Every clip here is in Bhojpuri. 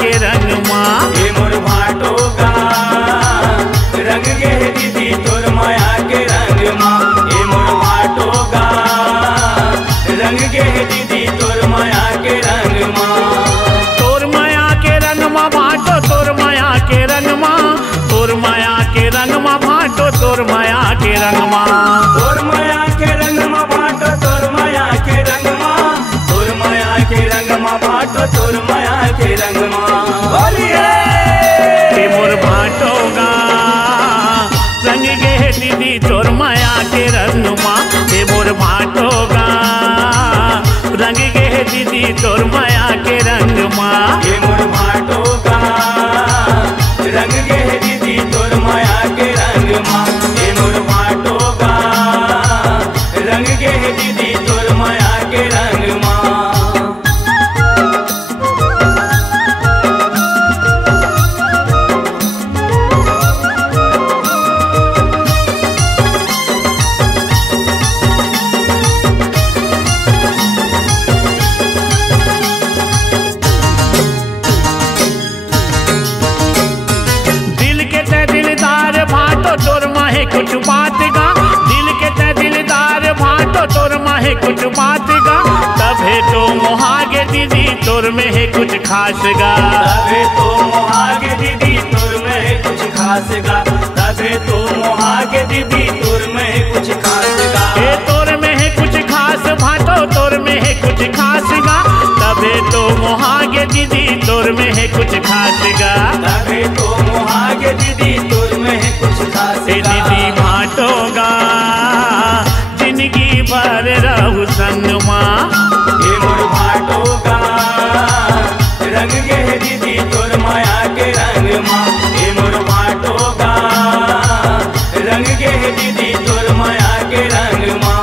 के रंग माँ ये मोर भाटोगा रंग गे दीदी तोर माया के रंग माँ ये मोर भाटोगा रंग गे दीदी तोर माया के रंग माँ तोर माया के रंग माँ भाटो तोर माया के रंग माँ तोर माया के रंग माँ भाटो तोर माया के रंग माँ तोर माया के रंग माँ भाटो तोर माया के रंग माँ तोर माया के रंग माँ भाटो तोर माया के रंग माँ बोलिए के मोर भाटोगा रंग गे दीदी तोर माया के रंग माँ के मोर भाटोगा रंग गे दीदी तोर माया के रंग माँ ये मोर भाटोगा रंग गे दीदी तोर माया के रंग माँ ये मोर भाटोगा रंग गे दीदी तोर माया के रंग माँ तोर माहे कुछ बात गा दिल के ते दिलदार भाटो तोर माहे कुछ बात गा तबे तो मोहागे दीदी तोर में है कुछ खास गा तबे तो मोहागे दीदी तोर में है कुछ खास गा तबे तो मोहागे दीदी तोर में है कुछ खास गा ए तोर में है कुछ खास भाटो तोर में है कुछ खास गा तबे तो मोहागे दीदी तोर में है कुछ खास गा तबे तो मोहागे दीदी तोर में है कुछ खास गा दीदी भाटोगा जिंदगी भर रहू संग माँ ये मोर भाटोगा रंग गे दीदी तोर माया के रंग माँ ये मोर भाटोगा रंग गे दीदी तोर माया के रंग माँ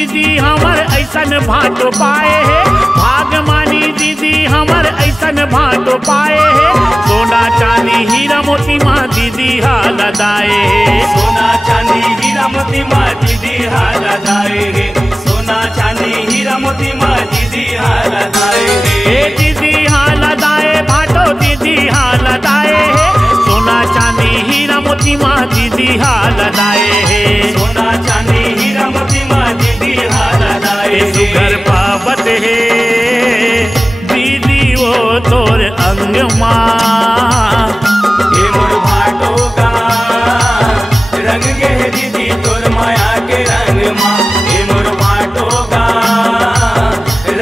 ऐसन भाटो पाए है भागमानी दीदी हमर ऐसन भाटो पाए है सोना चांदी हीरा मोती माँ दीदी हाल दाए है सोना चांदी हीरा मोती माँ दीदी हाल दाए है सोना चांदी हीरा मोती माँ दीदी हाल दाए है दीदी हाल दाए भाटो दीदी हाल दाए है सोना चांदी हीरा मोती माँ दीदी हाल दाए है सोना चांदी हीरा मोती माँ दीदी हाल दाए सुगर पावत है दीदी वो तोर अंग माँ ये मोर भाटोगा रंग गे दीदी तोर माया के रंग माँ ये मोर भाटोगा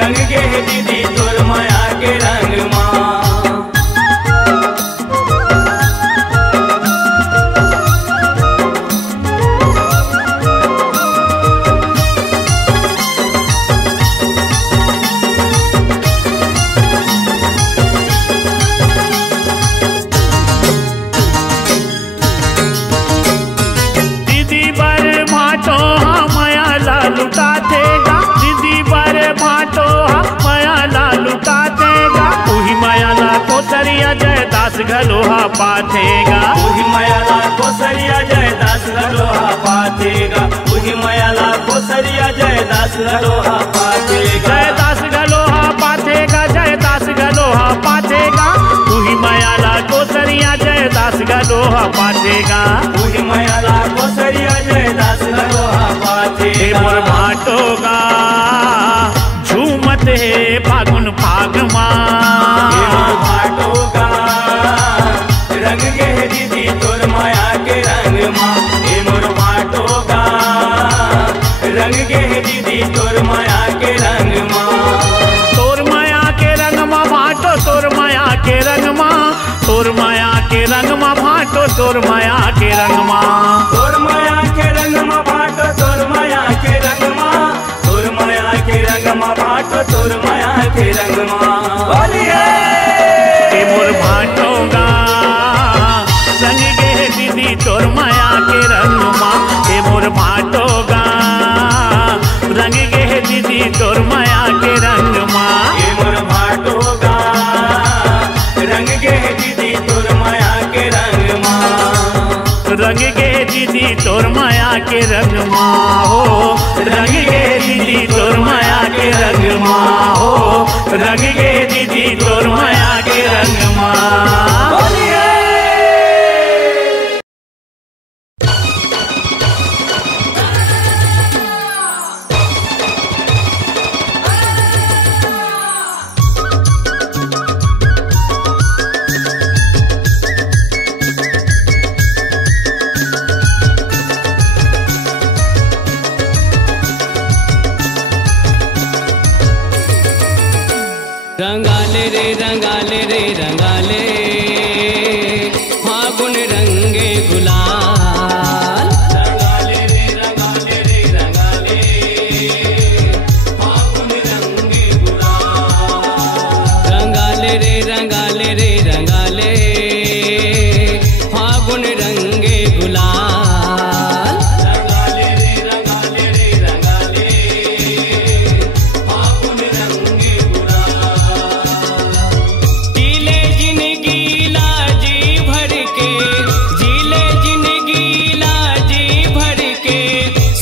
रंग गे दीदी तोर माया के रंग माँ जय दास गलोहा पाथेगा वही मयाला को सरिया जय दास गलोहा पाथेगा वही मयाला को सरिया जय दास गलोहा पाथेगा जय दास गलोहा पाथेगा जय दास गलोहा पाथेगा वही मयाला को सरिया जय दास गलोहा पाथेगा वही मयाला को सरिया जय दास गलोहा पाथेगा मोर भाटोगा झूमत है फागुन फाग माँ भाटोगा रंग गे दीदी तोर माया के रंग माँ ये मोर भाटोगा रंग गे दीदी तोर माया के रंग माँ तोर माया के रंग माँ भाटो तोर माया के रंग माँ तोर माया के रंग माँ भाटो तोर माया के रंग माँ तोर माया के रंग माँ भाटो तोर माया के रंग माँ तोर माया के रंग माँ भाटो तोर माया के रंग माँ बोलिए मोर भाटोगा रंग गे दीदी तोर माया के रंग माँ मोर भाटोगा रंग गे दीदी तोर माया के रंग माँ। ये मोर भाटोगा रंग गे दीदी तोर माया के रंग माँ। रंग गे दीदी तोर माया के रंग माँ हो, रंग गे दीदी तोर माया के रंग माँ हो, रंग गे दीदी तोर माया के रंग माँ। रंगाले रे रंगाले रे रंगाले फागुन रंगे गुलाल। रंगाले रे रंगाले रे रंगाले फागुन रंगे गुलाल। रंगाले रे रंगाले रे रंगाले फागुन रंगे गुलाल। रंगाले रे रंगाले रे रंगाले फागुन रंगे गुलाल। जीले जिंदगी लाजी भर के, जीले जिंदगी लाजी भर के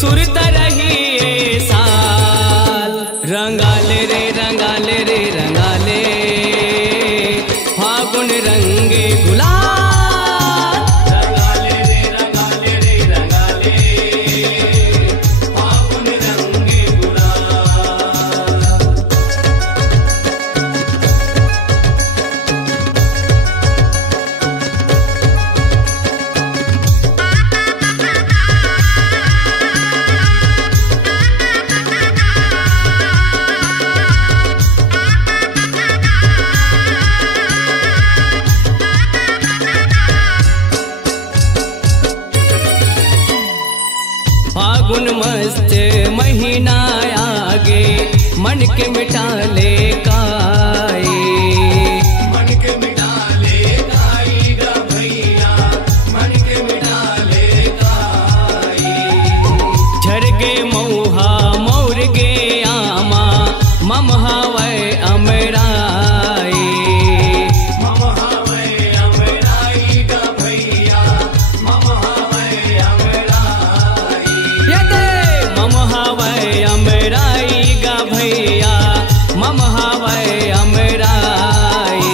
सुरत रही ये साल। रंगाले रे रंगाले रे रंगाले फागुन रंगे गुलाल। रंगाले रे रंगाले रे रंगाले फागुन रंगे गुलाल। फागुन मस्त महीना आगे मन के मिटा ले काए। मन के मिटा ले गाईगा भैया, मन के मिटा ले गाई। झरगे मऊहा मोर गे आमा ममहा वै अमराए। मम हवे अमराईगा भैया, मम हवे अमराई। यदे ममहा वै अमराई गा भैया ममहा वै अमराई।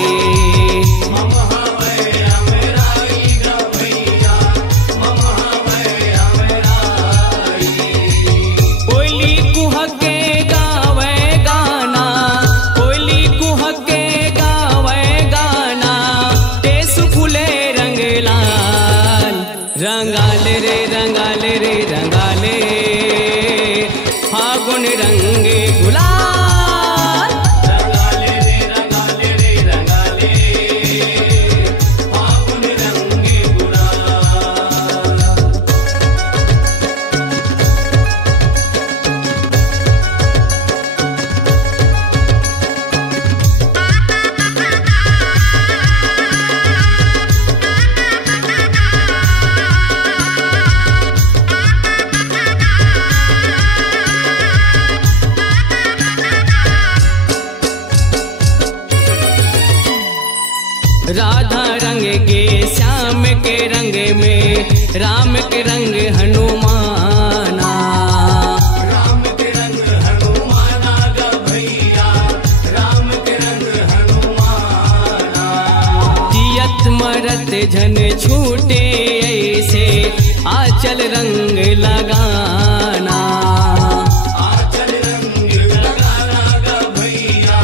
मम हवे अमराईगा भैया, मम हवे अमराई। कोयली कुहके गावे गाना, कोयली कुहके गावे गाना टेस फूले रंग लाल। रंगाले रे रंगाले रे रंगाले फागुन रंगे गुलाल। रंगाले रे रंगाले रे रंगाले फागुन रंगे गुलाल। राधा रंग के श्याम के रंग में राम के रंग हनुमाना। राम के रंग हनुमाना गा भैया, राम के रंग हनुमाना। जियत मरत झन छूटे ऐसे आचल रंग लगाना। आचल रंग लगाना गा भैया,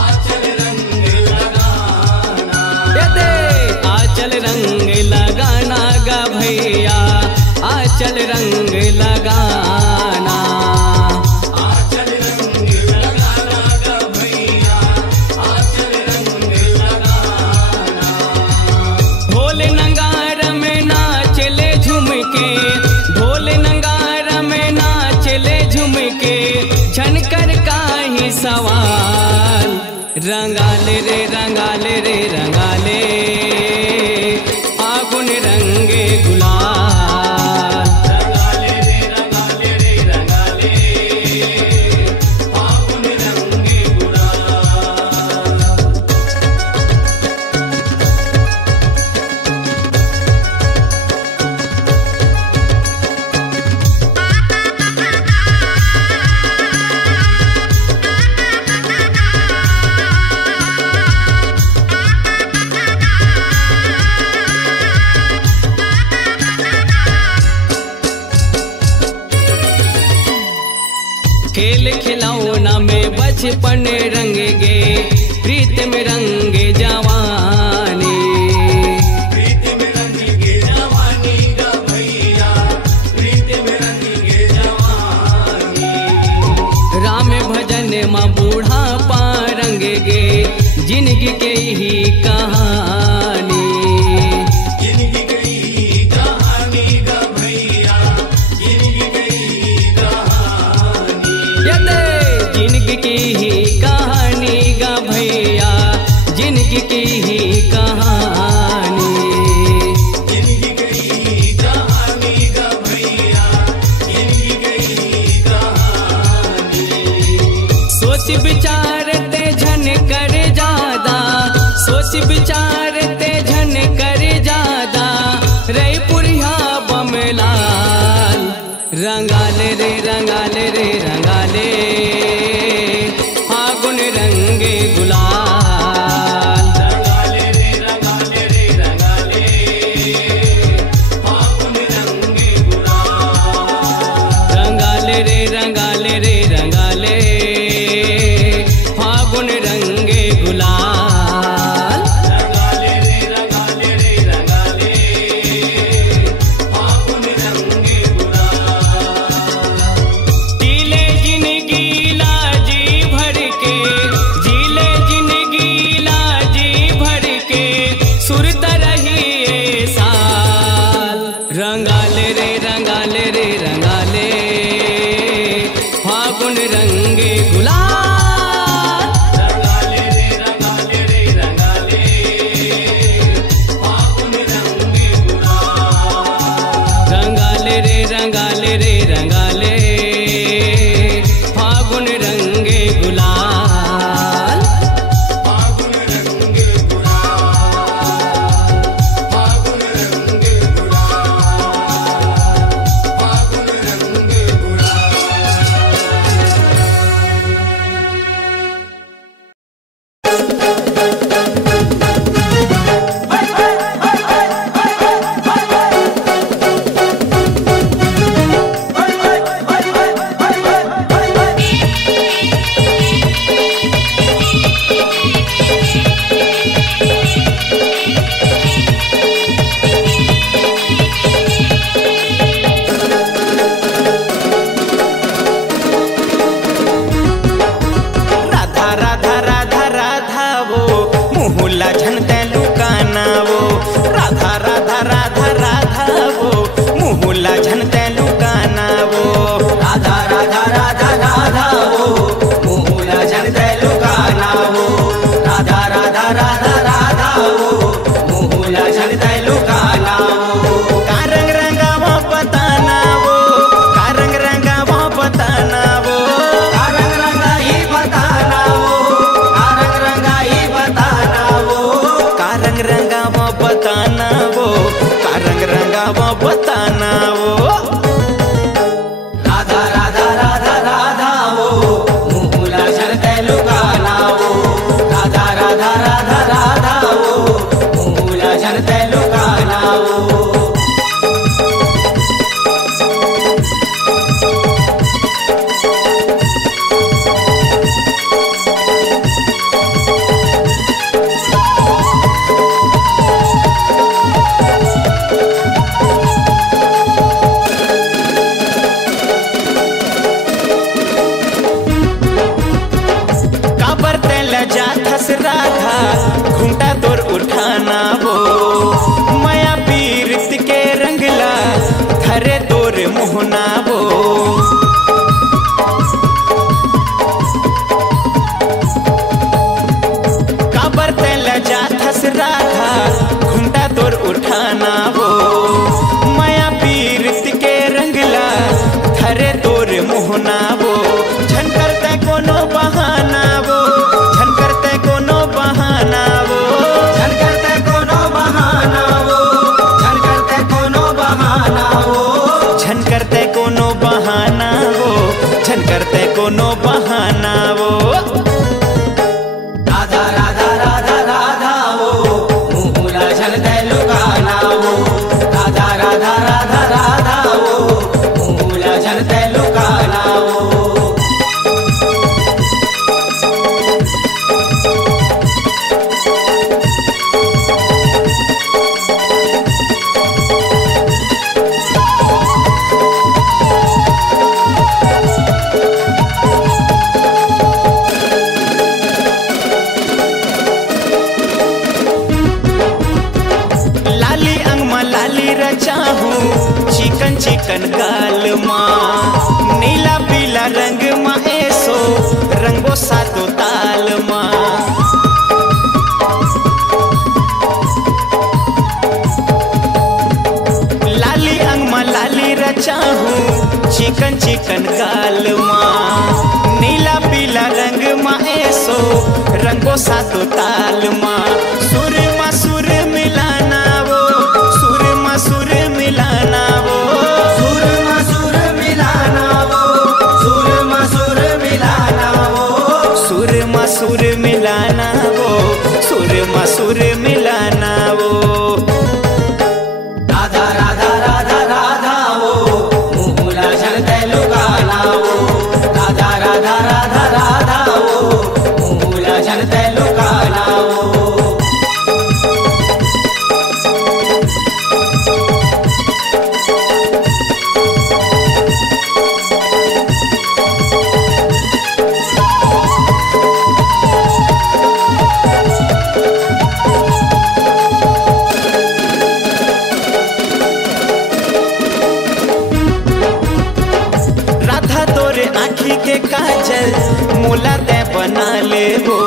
आचल रंग लगाना। यदे आचल रंग लगाना गा भैया आचल रंग लगाना। आचल रंग लगाना गा भैया, आचल रंग लगाना। ढोल नगार में नाचले झुमके, ढोल नगार में नाचले झुमके झनकर का ही सवाल। रंगाले रे रंगाले रे रंगाले फागुन रंगे गुलाल। रंगाले रे रंगाले रे रंगाले खेल खिलौना में बचपन रंग गे, प्रीत में रंग जवानी। प्रीत में रंग गे जवानी गा भैया, प्रीत में रंग गे जवानी। राम भजन माँ बूढ़ा पा रंग गे, जिंदगी के ही कहानी। जिंदगी की कहानी गा भैया, जिंदगी की कहानी। जिंदगी की ही कहानी गा भैया, जिंदगी की ही कहानी। जिंदगी की कहानी गा भैया, जिंदगी की कहानी। सोच विचारते झन कर जादा, सोच विचारते झन कर जादा, रे पुरिया बमलाल। रंगाले रे रंगाले रे रंगाले, फागुन रंगे गुलाल। रंगाले रे रंगाले रे रंगाले, फागुन रंगे गुलाल। रंगाले रे रंगाले रे रंगाले, फागुन रंगे गुलाल। रंगाले रे रंगाले रे रंगाले, फागुन रंगे गुलाल। जीले जिंदगी लाजी भर के, जीले जिंदगी लाजी भर के, सुरत रही ये साल। रंगाले रे रंगाले रे रंगाले, फागुन रंगे गुलाल। रंगाले रे रंगाले रे रंगाले, फागुन रंगे गुलाल। रंगाले रे रंगाले रे रंगाले, फागुन रंगे गुलाल। फागुन रंगे गुलाल, फागुन रंगे गुलाल, फागुन रंगे राधा राधा राधा राधा वो मुहुला झनते लुकाना वो। राधा राधा राधा राधा वो मुहुला झनते लुकाना वो। राधा राधा राधा राधा वो मुहुला झनते लुकाना वो। राधा राधा राधा राधा वो मुहुला झनते लुकाना वो। का रंग रंगावा बताना वो, का रंग रंगावा बताना वो। का रंग रंगा ही बताना वो, का रंग रंगा ही बताना वो। का रंग रंगावा बताना वो, का रंग रंगावा बताना वो। राधा राधा राधा राधा वो मुहुला झनते लुकाना वो। राधा राधा राधा राधा वो मुहुला झनते लुकाना वो। काबर तेल जा थस राधा, घूंटा तोर उठाना वो। माया पीरित के रंगला, धरे तोर मोहना वो। काबर तेल जा थस राधा, घूंटा तोर उठाना वो। माया पीरित के रंगला, धरे तोर मोहना वो। झन करते कोनो बहाना वो, झन करते कोनो बहाना वो। झन करते कोनो बहाना वो, झन करते कोनो बहाना वो। झन करते कोनो बहाना वो, झन करते कोनो बहाना वो। राधा राधा राधा राधा वो मुहुला झनते लुकाना वो। राधा राधा राधा राधा वो मुहुला झनते लुकाना वो। रंगो सातो ताल माँ। लाली अंग माँ लाली रचाहूँ चिकन चिकन गाल माँ। नीला पीला रंग माँ ऐसो रंगो सातो ताल माँ। सुर माँ सुर मिलाना वो, सुर माँ सुर मिलाना वो, सुर माँ सुर मिलाना वो, सुर माँ सुर मिलाना वो, सुर माँ सुर मिलाना वो, सुर माँ सुर मिलाना वो। राधा राधा राधा राधा वो, मुहुला झलते लुगाना वो, राधा राधा राधा राधा वो, मुहुला झलते लुगाना वो। राधा तोरे आँखी के काजल मोला ते बना ले हो।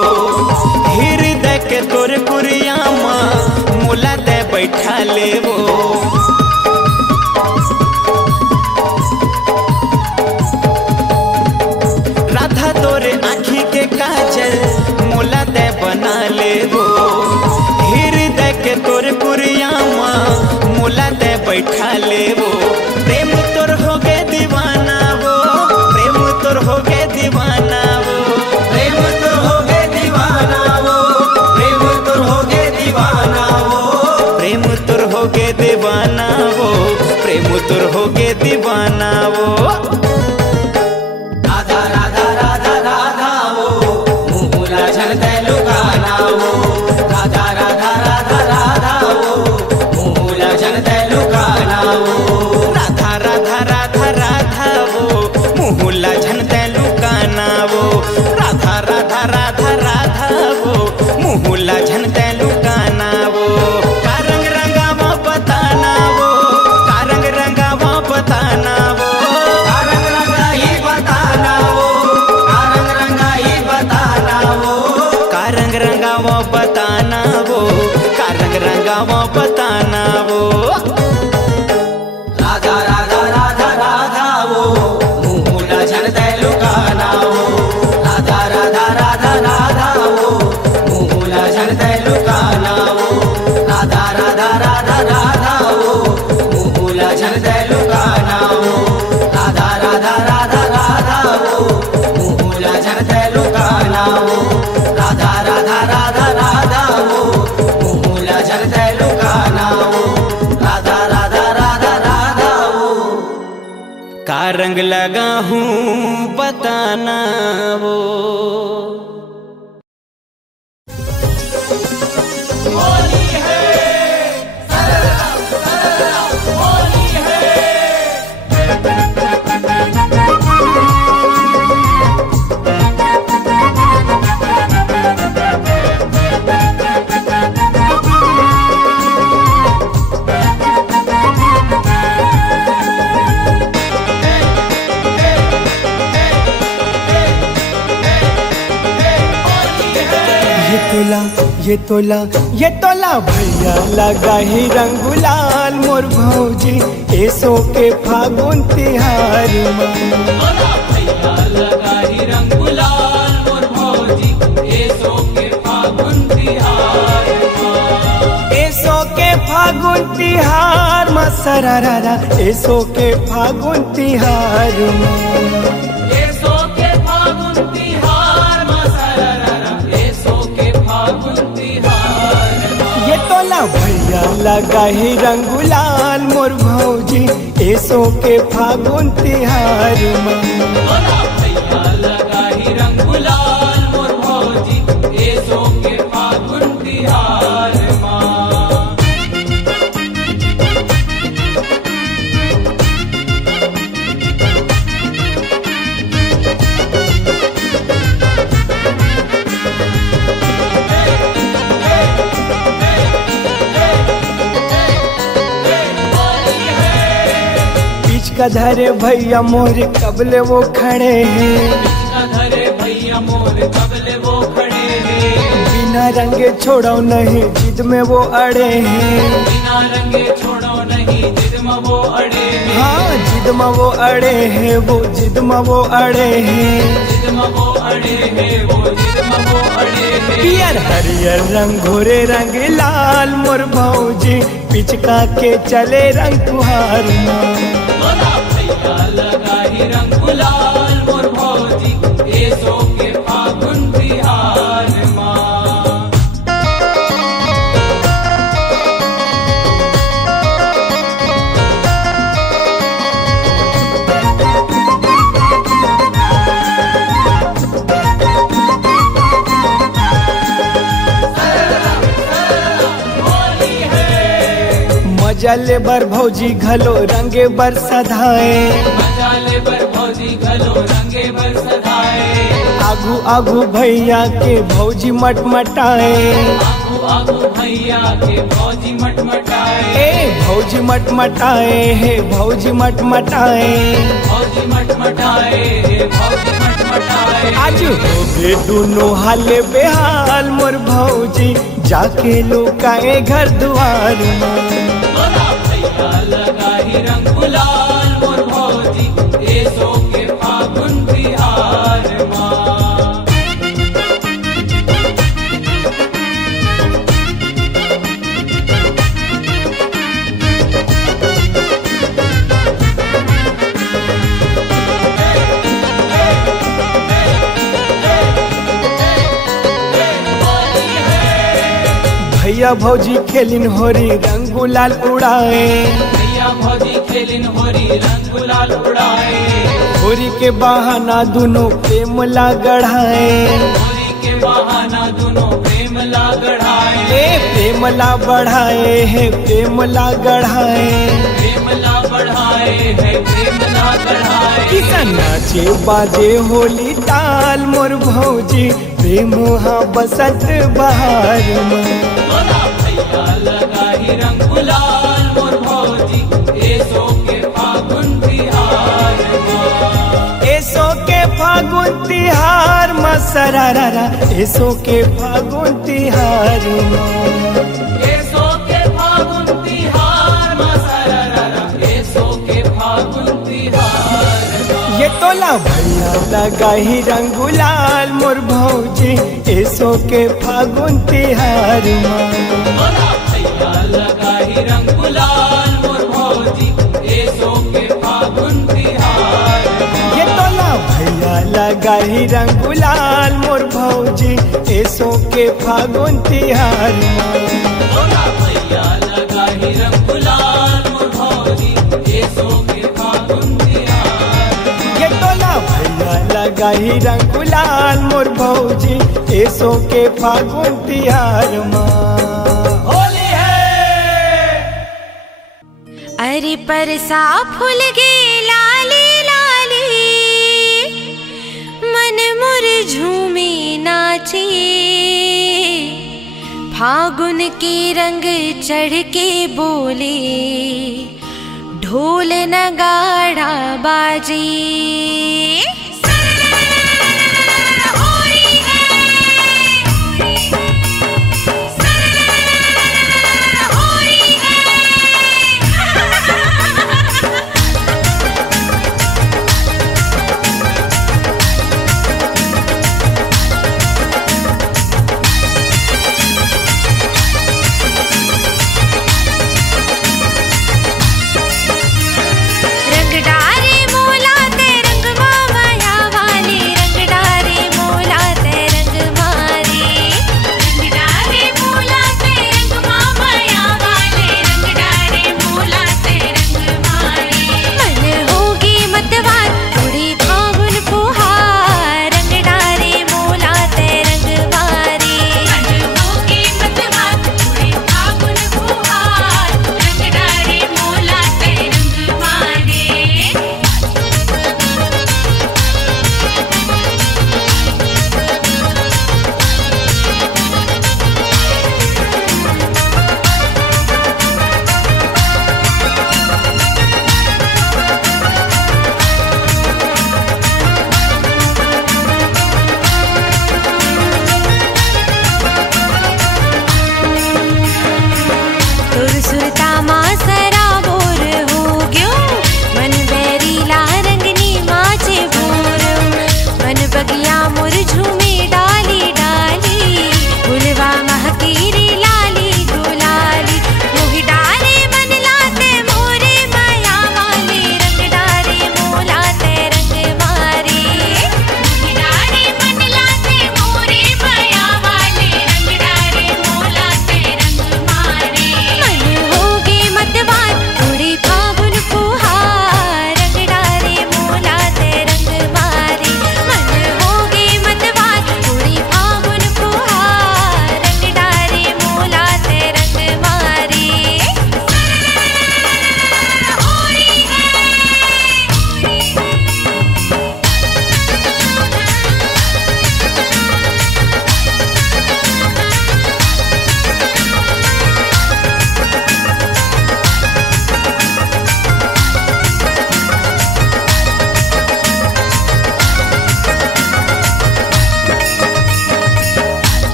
हृदय के तोरे कुरिया माँ मोला ते बैठा ले हो। राधा तोरे आँखी के काजल मोला ते बना ले हो। हृदय के तोरे कुरिया माँ मोला ते बैठा ले हो। प्रेम तोर हो गए दीवाना वो, प्रेम तोर हो गए दीवाना वो, प्रेम तो हो गए दीवाना वो, प्रेम तो हो गए दीवाना वो, प्रेम तोर हो गए दीवाना वो, प्रेम तोर हो गए दीवाना वो। राधा राधा राधा राधा वो, मुहुला झलते लुगाना वो, राधा राधा राधा राधा वो, मुहुला झलते लुगाना वो। राधा राधा राधा राधा वो, मुहुला झनते लुकाना वो। राधा राधा राधा राधा वो, मुहुला झनते लुकाना वो। का रंग रंगावा बताना वो, का रंग रंगावा बताना वो, रंग रंगा ही बताना वो, रंग रंगा ही बताना वो, का रंग रंगावा बताना वो, का रंग रंगावा बताना वो। राधा राधा राधा राधा वो, मुहुला झलते लुगाना वो, राधा राधा राधा राधा वो, मुहुला झलते लुगाना वो, राधा राधा राधा राधा वो, मुहुला झलते लुगाना वो, राधा राधा राधा राधा वो, मुहुला झलते लुगाना वो, राधा राधा राधा राधा वो, मुहुला झलते लुगाना वो, राधा राधा राधा राधा वो। का रंग लगा हूँ बताना वो। ये तोला भैया लगा ही रंग गुलाल मोर भौजी ऐसो के फागुन तिहार भैया लगा ही रंग गुलाल मोर भौजी ऐसो के फागुन तिहार ऐसो के फागुन तिहार में सरारा ऐसो के फागुन तिहार ऐसो के फागुन तिहार मसररा ऐसो के फागुन तिहार ये तोला भैया लगा ही रंग गुलाल मोर भौजी ऐसो के फागुन तिहार भैया लगा ही रंग गुलाल मोर भौजी ऐसो के फागुन तिहार का धरे भैया मोरे कबले वो खड़े हैं धरे भैया मोर कबले वो खड़े हैं। बिना रंगे छोड़ो नहीं जिद में वो अड़े हैं। बिना रंगे छोड़ो नहीं जिद में वो अड़े हैं। हाँ जिद में वो अड़े हैं, वो जिद में वो अड़े हैं। जिद में वो अड़े हैं, वो जिद में वो अड़े हैं। पियर हरियर रंग घोरे रंग लाल मोर भौजी पिचका के चले रंग फुहार में। बोला भैया लगा ही रंग गुलाल मोर भौजी ऐसो के फागुन बिहार माँ। मजा ले बर भौजी घलो रंगे बर सधाए। मजा ले बर भौजी घलो रंगे बर सधाए। आगू आगू भैया के भौजी मटमटाए। आगू आगू भैया के भौजी मटमटाए। ए भौजी मटमटाए हे भौजी मटमटाए। भौजी मटमटाए, भौजी मटमटाए। आज हो गए दोनों हाले बेहाल मोर भौजी जाके लुकाए घर द्वार में। बोला भैया लगा ही रंग गुलाल मोर भौजी ऐसो के फागुन बिहार माँ। भैया भौजी खेलिन होरी रंग गुलाल उड़ाए। भैया भौजी खेलिन होरी रंग गुलाल उड़ाए। होरी के बहाना दोनों प्रेम ला गढ़ाए। होरी के बहाना दोनों प्रेम ला गढ़ाए। ए प्रेम ला बढ़ाए है प्रेम ला गढ़ाए। प्रेम ला बढ़ाए है प्रेम ला गढ़ाए। किसान नाचे बाजे होली ताल मोर भौजी प्रेम हाँ बसंत बहार में। बोला भैया लगा ही रंग गुलाल मोर भौजी ऐसो के फागुन बिहार माँ। ऐसो के फागुन तिहार में सरारा ऐसो के फागुन तिहार में। ऐसो के फागुन तिहार माँ सरारा ऐसो के फागुन तिहार माँ। ये तोला भैया लगा ही रंग गुलाल मोर भौजी ऐसो के फागुन तिहार में। बोला भैया लगा ही रंग गुलाल मोर भौजी ऐसो के फागुन बिहार माँ। ये तोला भैया लगा ही रंग गुलाल मोर भौजी ऐसो के फागुन तिहार में। बोला भैया लगा ही रंग गुलाल मोर भौजी ऐसो के फागुन बिहार माँ। ये तोला भैया लगा ही रंग गुलाल मोर भौजी ऐसो के फागुन तिहार में। होली है। अरे परसा फूल गे लाली लाली मन मोर झूमे नाचे। फागुन के रंग चढ़ के बोले ढोल नगाड़ा बाजे। रंग डारे मोला ते रंग मामा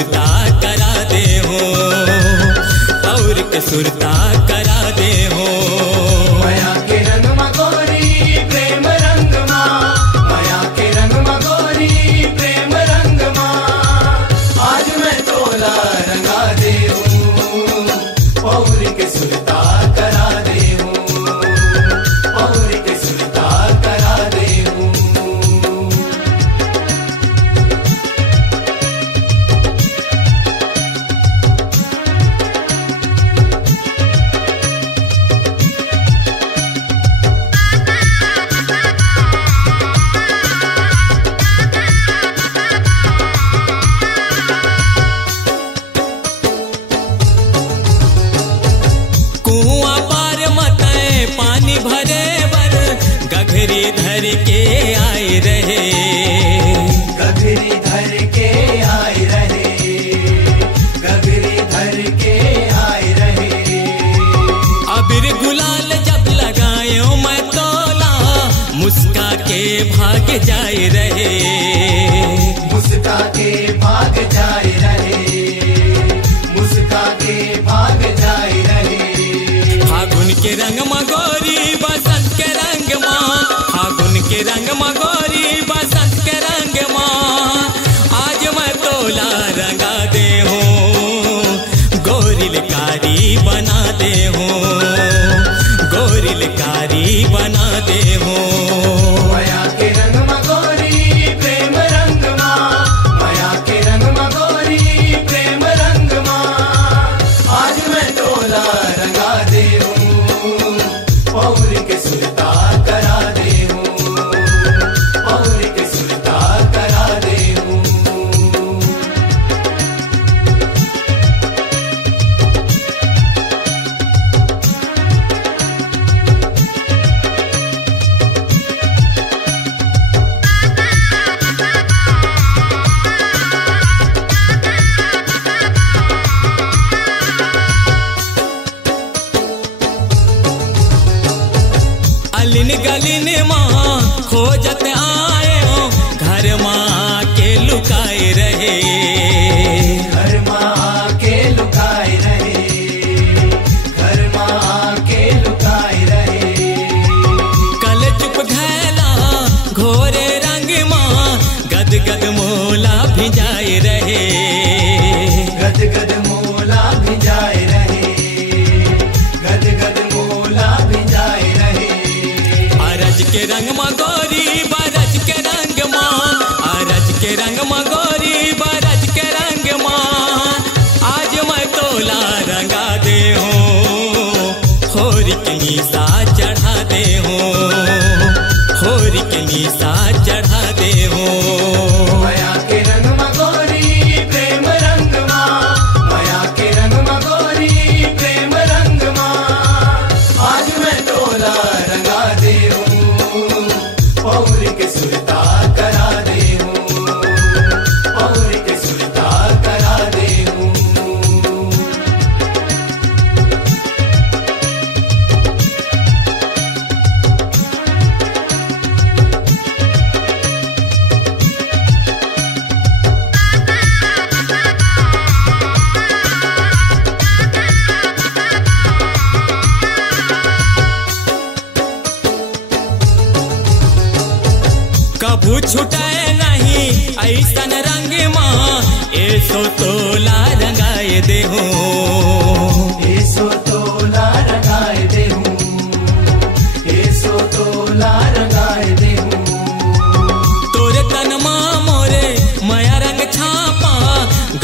सुरता करा दे हो, पौर के सुरता करा दे हो। माया के रंग मगोरी प्रेम रंग माँ, माया के रंग मगोरी प्रेम रंग माँ। आज मैं तोला रंगा दे हूँ, पौर के सुरता करा दे हूँ, पौर के सुरता करा दे हूँ। कुआं पार मताए पानी भरे बर, गघरी धर के आए रहे, गगरी धर के आए रहे, गगरी धर के आए रहे। अबीर गुलाल जब लगायो मैं तोला, मुस्का के भाग जाए रहे, मुस्का के भाग जाए रहे, मुस्का के भाग जाए रहे। फागुन के रंग मगोरी बसंत के रंग माँ, फागुन के रंग मगोरी बसंत के रंग माँ। आज मैं तोला रंगा दे हूँ, गोरिलकारी बना दे हूँ, गोरिलकारी बना दे हूँ। माया के रंग मगोरी प्रेम रंग माँ, माया के रंग मगोरी प्रेम रंग माँ। आज मैं तोला रंगा दे हूँ, पौर के सुरता करा दे हूँ, पौर के सुरता करा दे हूँ। अलिन गलिन माँ खोजत आए हो, घर माँ के लुकाए रहे, घर माँ के लुकाए रहे, घर माँ के लुकाए रहे। कल चुप घैला घोरे रंग माँ, गद गद मोला भिजाए रहे, गद गद मोला भिजाए रहे, गद गद मोला भिजाए रहे। अरज के रंग मगोरी बरज के रंग माँ, अरज के रंग मगोरी बरज के रंग माँ। आज मैं तोला रंगा दे हूँ, होरी के नीसा चढ़ा दे हूँ, होरी के नीसा चढ़ा दे हूँ। माया के रंग मगोरी प्रेम रंग माँ, माया के रंग मगोरी प्रेम रंग माँ। आज मैं तोला रंगा दे हूँ, पौर के सुरता करा दे हूँ, पौर के सुरता करा दे हूँ। कभू छुटाए नहीं ऐसन रंग माँ, ऐसो तोला रंगाए दे हूँ, ऐसो तोला रंगाए दे हूँ, ऐसो तोला रंगाए दे हूँ। तोरे तन माँ मोरे माया रंग छापा,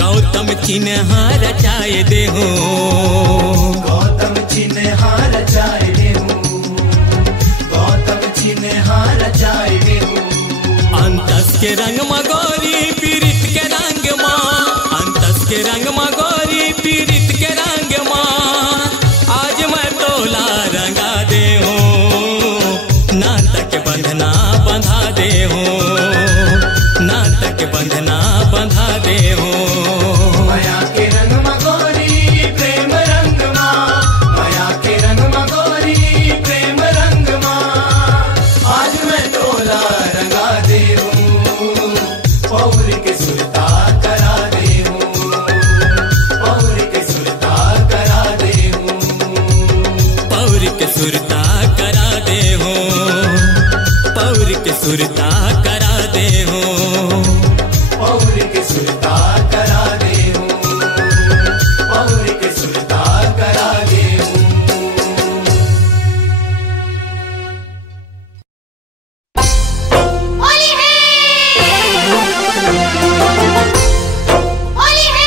गौतम चिन्ह रचाए दे हूँ, गौतम चिन्ह रचाए दे हूँ, गौतम चिन्ह रचाए दे हूँ। अंतस के रंग मगोरी पीरित के रंग माँ, अंतस के रंग मगोरी पीरित के रंग माँ। आज मैं तोला रंगा दे हूँ, नाटक बंधना बंधा दे हूँ, नाटक बंधना बंधा दे हूँ। माया के रंग मगोरी प्रेम रंग माँ, माया के रंग मगोरी प्रेम रंग माँ। आज मैं तोला रंगा दे हूँ, पौर के सुरता करा दे हो, पौर के सुरता करा दे हो, पौर के सुरता करा दे हो। होली है, होली है।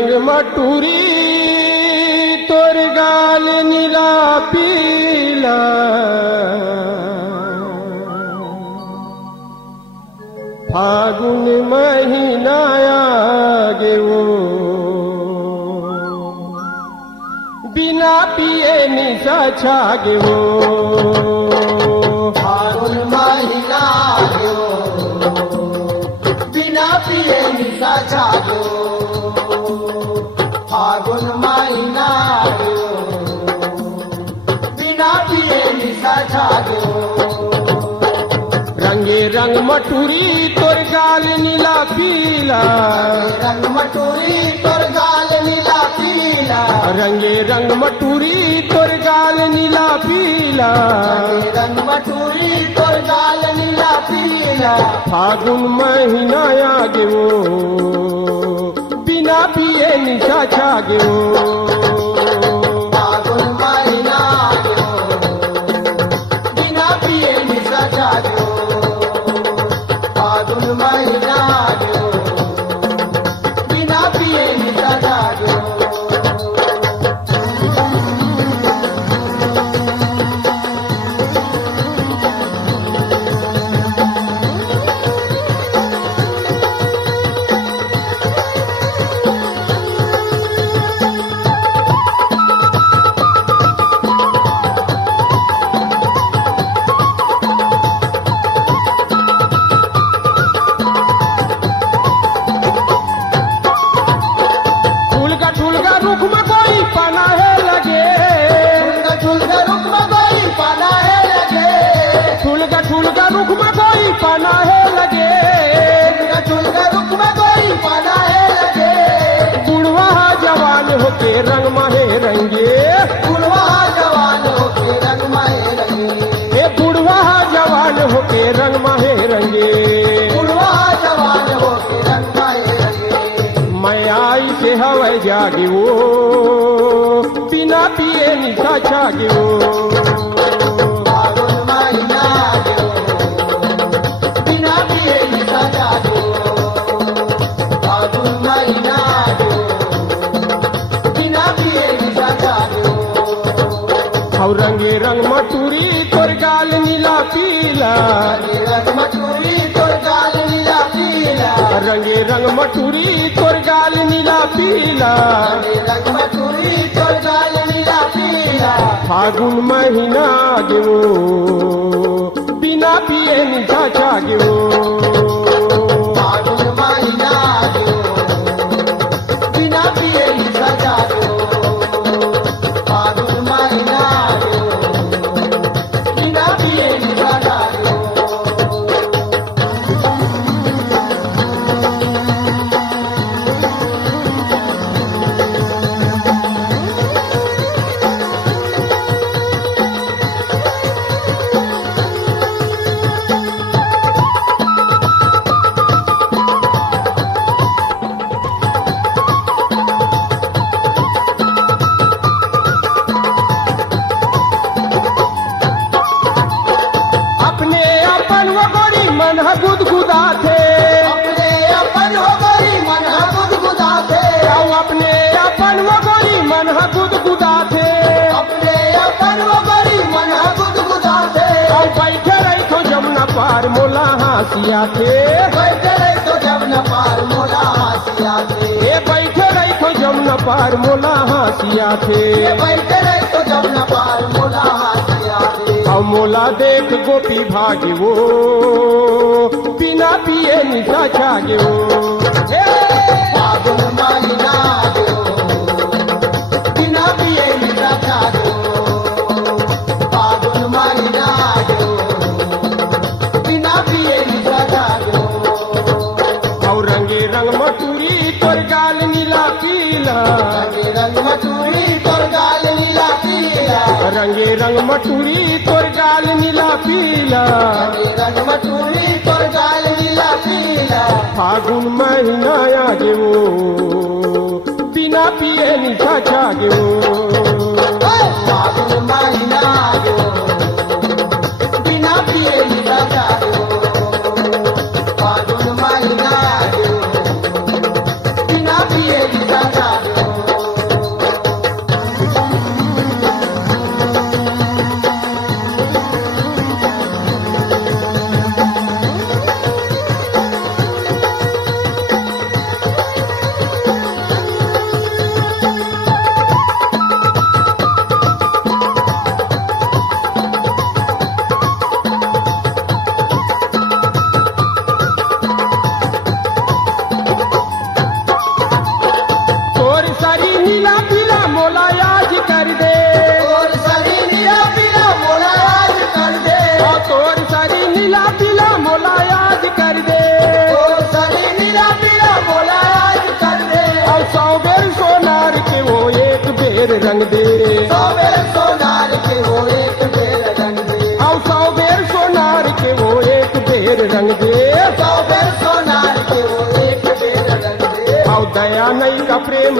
रंग मटूरी तोर गाल नीला पीला फागुन महीना आगे वो बिना पिए निशा छागे वो फागुन महीना आगे वो बिना पिए निशा छागे फागुन महीना आगे बिना पिए निशा छागे रंगे रंग मटूरी तोर गाल नीला पीला रंग मटूरी तोर गाल नीला पीला रंगे रंग मटूरी तोर गाल नीला पीला रंग मटूरी तोर गाल नीला पीला फागुन महीना आगे वो बिना पिए निशा छागे वो फागुन महीना आगे बिना पिए निशा छागे फागुन महीना आगे बिना पिए निशा छागे रंग माहे रंगे बुढ़वा जवान होके रंग माहे रंगे ए बुढ़वा जवान होके रंग माहे रंगे बुढ़वा जवान होके रंग माहे रंगे मैं आई से हवा जागे वो बिना पिए निशा छागे वो फागुन महीना आगे बिना पिए निशा छागे फागुन महीना आगे बिना पिए निशा छागे और रंगे रंग मटूरी तोर गाल नीला पीला रंग मटूरी तोर गाल नीला पीला रंगे रंग मटूरी तोर गाल नीला पीला रंग मटूरी तोर गाल नीला पीला फागुन महीना आगे वो बिना पिए निशा छागे वो फागुन महीना आगे बिना पिए निशा छागे फागुन महीना आगे बिना पिए निशा छागे अपने अपन वो गोरी मन गुदगुदा थे अपने अपन हो गई मन गुदगुदा थे अपने अपन वो गोरी मन गुदगुदा थे अपने अपन हो गई मन गुदगुदा थे बैठे रही तो जमुना पार मोला हासिया थे बैठे रही तो जब न पार मोला हासिया थे ए बैठे रही तो जमुना पार मोला हासिया थे बैठे रही तो जब न पार मोला हासिया थे और मोला देख गोपी भागे वो बिना पिए निशा छागे वो फागुन महीना आगे बिना पिए निशा छागे फागुन महीना आगे बिना पिए निशा छागे और रंगे रंग मटूरी तोर गाल नीला पीला रंग मटूरी तोर गाल नीला पीला रंगे रंग मटूरी तोर गाल नीला पीला रंग मटूरी तोर गाल नीला पीला फागुन महीना आगे वो बिना पिए निशा छागे वो फागुन महीना आगे बिना पिए निशा छागे फागुन महीना आगे बिना पिए निशा छागे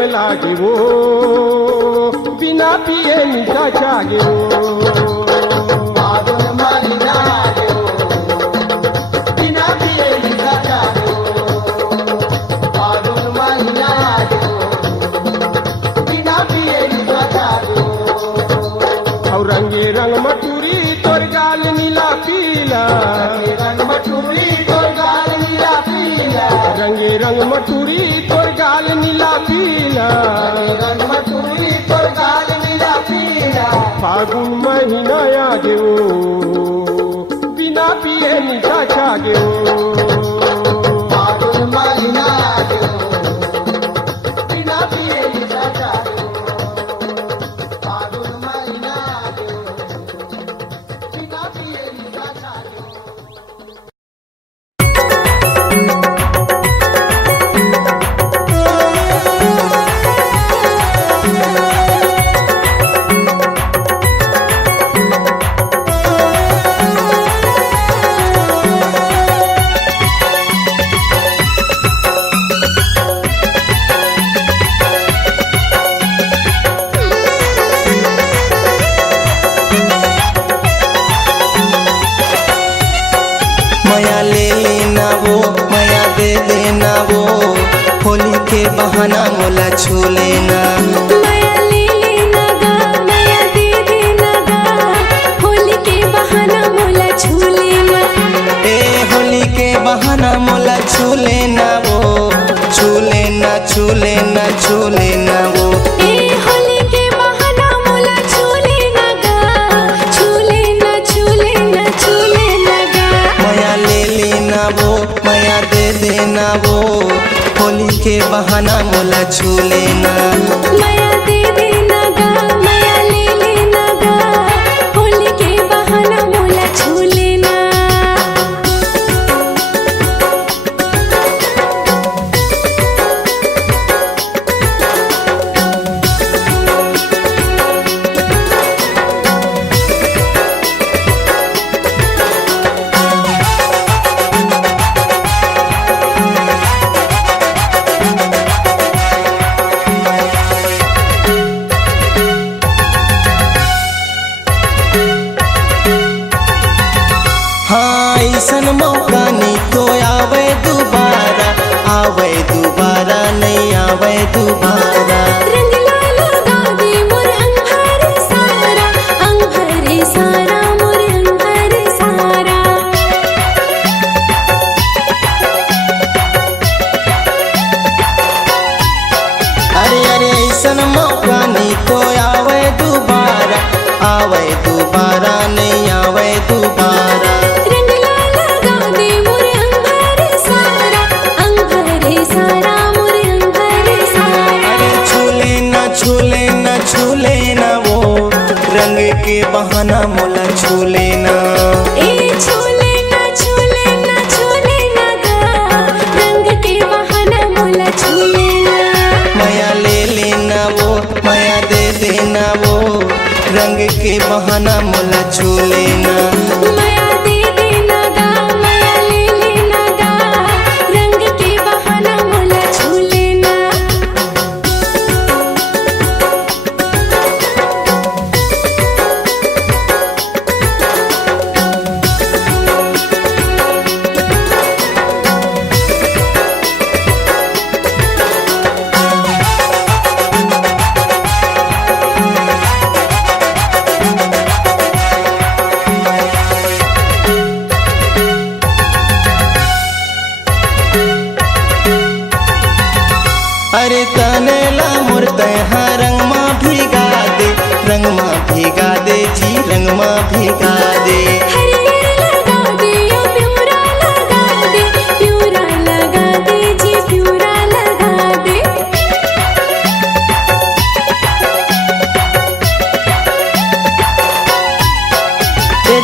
प्रेम लागे वो बिना पिए निशा जागे वो फागुन महीना रे बिना पिए निशा जागे फागुन महीना रे बिना पिए निशा जागे और रंगे रंग मटूरी तोर गाल नीला पीला रंग मटूरी तोर गाल नीला पीला रंगे रंग मटूरी तोर गाल नीला पीला रंग मटूरी तोर गाल नीला पीला फागुन महीना आगे वो बिना पिए निशा जागे वो फागुन महीना रे बिना पिए निशा जागे फागुन महीना रे बिना पिए निशा जागे माया ले लेना वो माया दे देना वो होली के बहाना मोला छू लेना माया ले लेना गा माया दे देना गा होली के बहाना मोला छू लेना ए होली के बहाना मोला छू लेना वो छू लेना छू लेना छू लेना वो ए होली के बहाना मोला छू लेना गा छू लेना छू लेना छू लेना गा माया ले लेना वो माया दे देना वो होली के बहाना मोला छू लेना माया दे देना गा माया ले लेना गा होली के बहाना मोला छू लेना हाँ ऐसन मौका नहीं तो आवे दोबारा नहीं आवे दोबारा रंग लगा दे मोर अंग सारा मोर अंग सारा अरे अरे ऐसन मौका नहीं तो आवे दोबारा नहीं आवे दोबारा रंग लगा दे मोर अंग सारा मोर अंग सारा अरे छू लेना छू लेना छू लेना वो रंग के बहाना मोला छू लेना ए छू लेना छू लेना छू लेना गा रंग के बहाना मोला छू लेना माया ले लेना वो माया दे देना वो रंग के बहाना मोला छू लेना माया दे देना गा माया ले लेना गा रंग के बहाना मोला छू लेना अरे तनेला मुर्ते हाँ रंग माँ भिगा दे जी रंग माँ भिगा दे हरियर लगा दे ओ प्यूरा लगा दे प्यूरा लगा दे जी प्यूरा लगा दे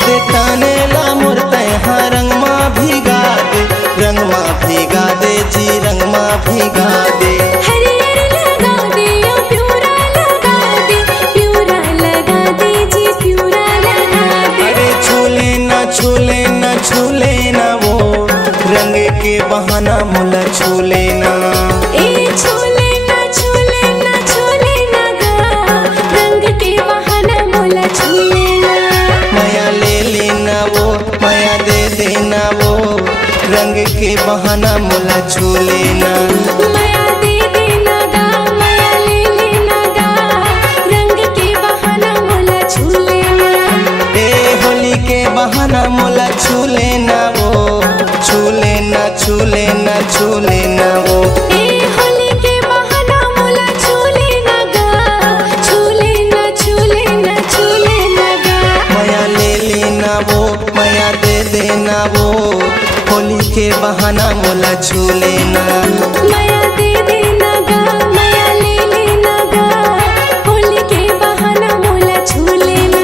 दे तनेला मुर्ते हाँ रंग माँ भिगा दे जी रंग माँ भिगा दे हरियर लगा दे ओ प्यूरा लगा दे प्यूरा लगा दे जी प्यूरा लगा दे अरे छू लेना छू लेना छू लेना वो रंग के बहाना मोला छू लेना ए छू लेना छू लेना के बहाना मोला छू लेना। माया दे देना गा, माया ले लेना गा, रंग के बहाना मोला छू लेना। ए होली के बहाना मोला छू लेना वो, छू लेना छू लेना छू लेना वो। ए होली के बहाना मोला छू लेना गा, छू लेना छू लेना छू लेना गा। माया ले लेना वो, माया दे देना वो, होली के बहाना मोला छू लेना। माया दे देना गा, माया ले लेना गा, होली के बहाना मोला छू लेना।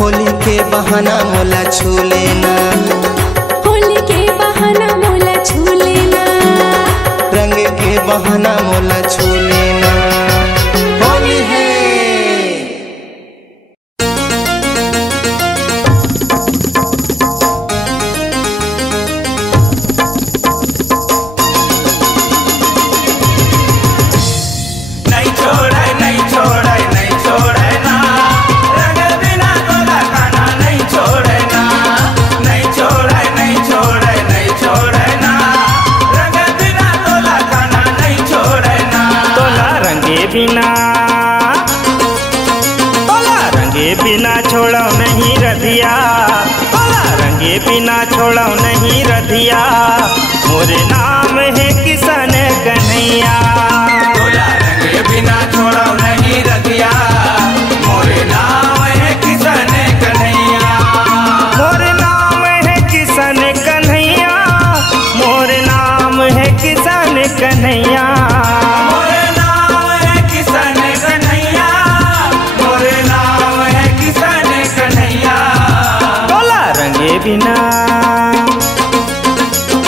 होली के बहाना मोला छू लेना। होली के बहाना मोला छू लेना। रंग के बहाना मोला छू लेना। होली है। नहीं छोड़े नहीं छोड़े नहीं छोड़े ना, रंग बिना तोला खाना नहीं छोड़े ना। नहीं छोड़े नहीं छोड़े नहीं छोड़े ना, रंग बिना तोला खाना नहीं छोड़े ना। तोला रंगे बिना, तोला रंगे बिना छोड़ो नहीं रधिया, तोला रंगे बिना छोड़ो नहीं रधिया, मोरे नाम है किसान कन्हैया। तोला रंगे बिना छोड़ो नहीं रतिया, मोरे नाम है किसान कन्हैया। मोरे नाम है किसान कन्हैया, मोरे नाम है किसान कन्हैया। मोरे नाम है किसान कन्हैया, मोरे नाम है किसान कन्हैया। तोला रंगे बिना,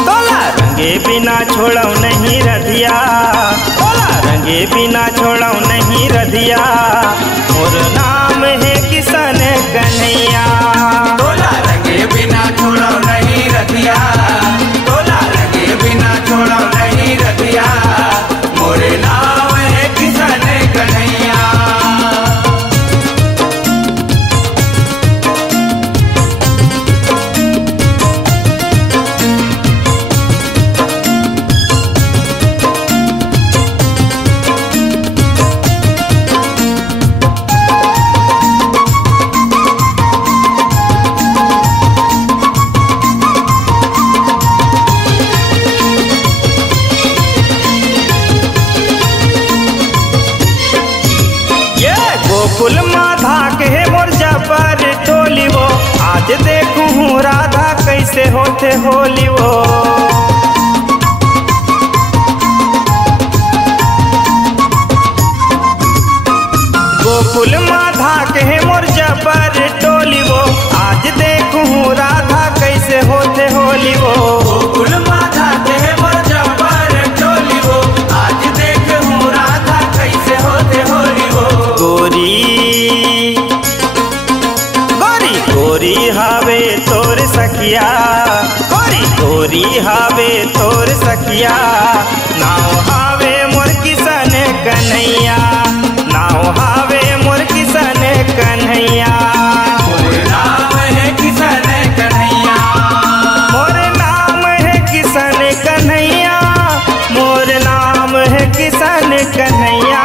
तोला रंगे बिना छोड़ो नहीं रधिया, तोला रंगे बिना छोड़ो नहीं रधिया, मोर नाम है किसान कन्हैया। तोला रंगे बिना छोड़ो नहीं रतिया, तोला रंगे बिना छोड़ो नहीं रतिया, मोरे नाम है किसान कन्हैया। ये गोकुल माधा के मोर जबर टोली वो, आज देखूं राधा कैसे होते होली वो। गोकुल माधा के मोर जबर टोली वो, आज देखूं राधा कैसे होते होली वो। गोकुल माता के मोर जबर टोली वो, आज देख हूँ राधा कैसे होते होली वो। गोरी गोरी गोरी हावे तोर सखिया, गोरी गोरी हावे तोर सखिया, नाव हावे मोर किसान कन्हैया, नाव हावे मोर किसान कन्हैया। मोरे नाम है किसान कन्हैया, मोर नाम है किसान कन्हैया, मोर नाम है किसान कन्हैया।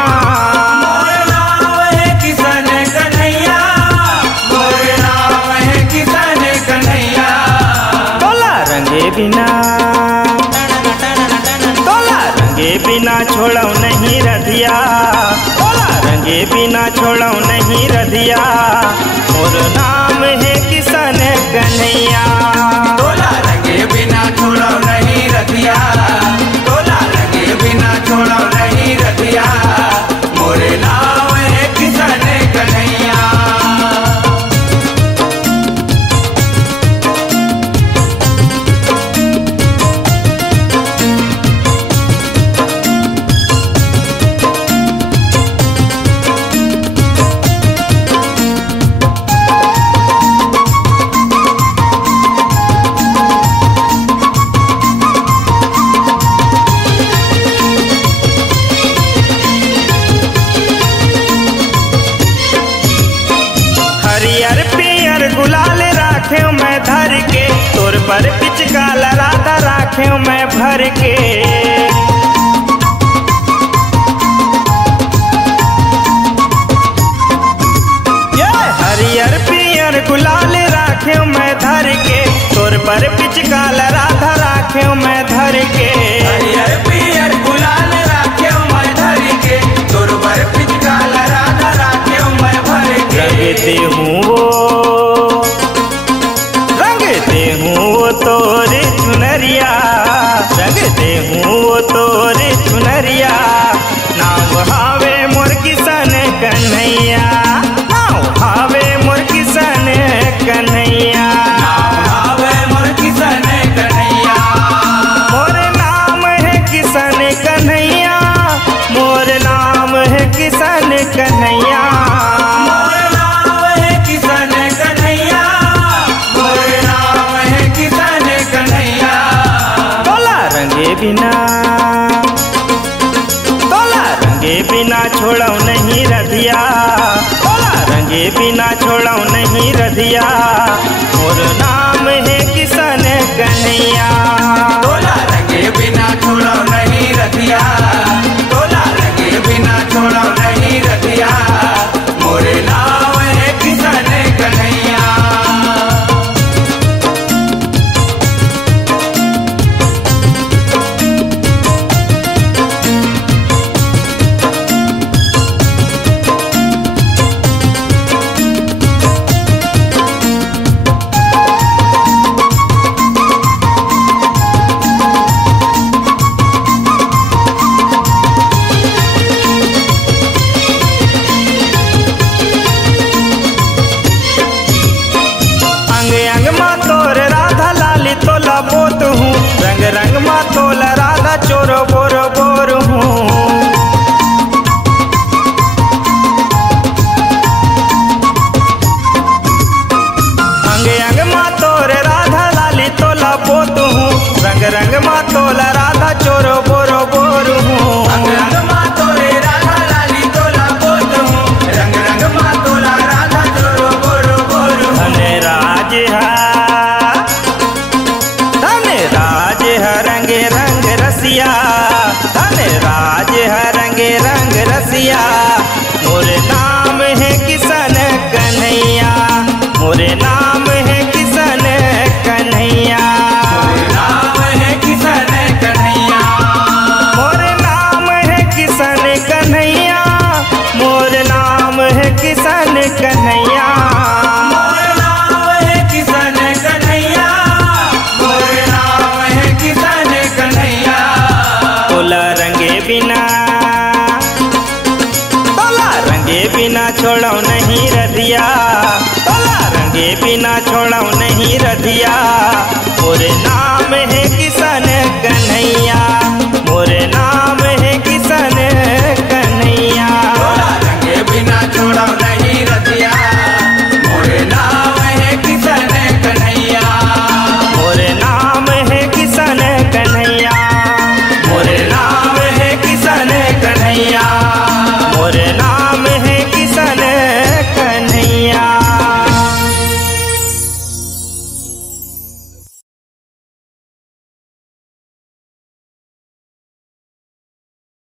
मोरे नाम है किसान कन्हैया, मोरे नाम है किसान कन्हैया। तोला रंगे बिना, तोला रंगे बिना छोड़ो नहीं रधिया, तोला रंगे बिना छोड़ो नहीं रधिया, मोर नाम है किसान कन्हैया। तोला रंगे बिना छोड़ो नहीं रतिया, तोला रंगे बिना छोड़ो नहीं रतिया, मोरे नाम है किसान कन्हैया। गुलाल राखे मैं धर के, तोर पर पिचकाल राधा राखे मैं भर के। हरियर पियर गुलाल राखे मैं धर के, तोर पर पिचकाल राधा राखे मैं धर के। हरियर पियर गुलाल राखे मैं धर के, तोर पर पिचकाल राधा राखे मैं भर के। रंगते हूँ वो तोरे चुनरिया, रंगते हूँ वो तोरे चुनरिया। नाम हावे मोर किसन कन्हैया, नाम हावे मोर किसन कन्हैया। आवे मोर किसन कन्हैया, मोर नाम है किसन कन्हैया, मोर नाम है किसन कन्हैया। मोर नाम है किसन कन्हैया, मोर नाम है किसन कन्हैया। तोला रंगे बिना छोड़ो नहीं रधिया, तोला रंगे बिना छोड़ो नहीं रधिया। मोर नाम है किसन कन्हैया, तोला रंगे बिना छोड़ो नहीं रतिया, तोला रंगे बिना छोड़ो नहीं रतिया। मोरे नाम है किसन कन्हैया। बोत हूँ रंग रंग मा तोला राधा चोरो बोरो बोर हूँ। अंग अंग मा तोर राधा लाली तोला बोत हूँ, रंग रंग मा तोला राधा चोरो बोरो बोर हूँ। रंग रंग मा तोरे राधा लाली तोला बोत हूँ, रंग रंग मा तोला राधा चोरो बोरो बोर हूँ। रंगे रंग रसिया, धन राज है रंगे रंग रसिया। मोरे नाम है किसन कन्हैया, मोरे नाम है किसन कन्हैया। मोरे नाम है किसन कन्हैया, मोरे नाम है किसन कन्हैया, मोरे नाम है किसन कन्हैया। मोरे नाम है किसन कन्हैया, मोरे नाम है किसन कन्हैया। तोला रंगे बिना छोड़ो नहीं रधिया, तोला रंगे बिना छोड़ो नहीं रधिया। मोरे नाम है किसन कन्हैया, मोरे नाम है किसन कन्हैया। तोला रंगे बिना छोड़ो नहीं रतिया, मोरे नाम है किसन कन्हैया। मोरे नाम है किसन कन्हैया, मोरे नाम है किसन कन्हैया, मोरे नाम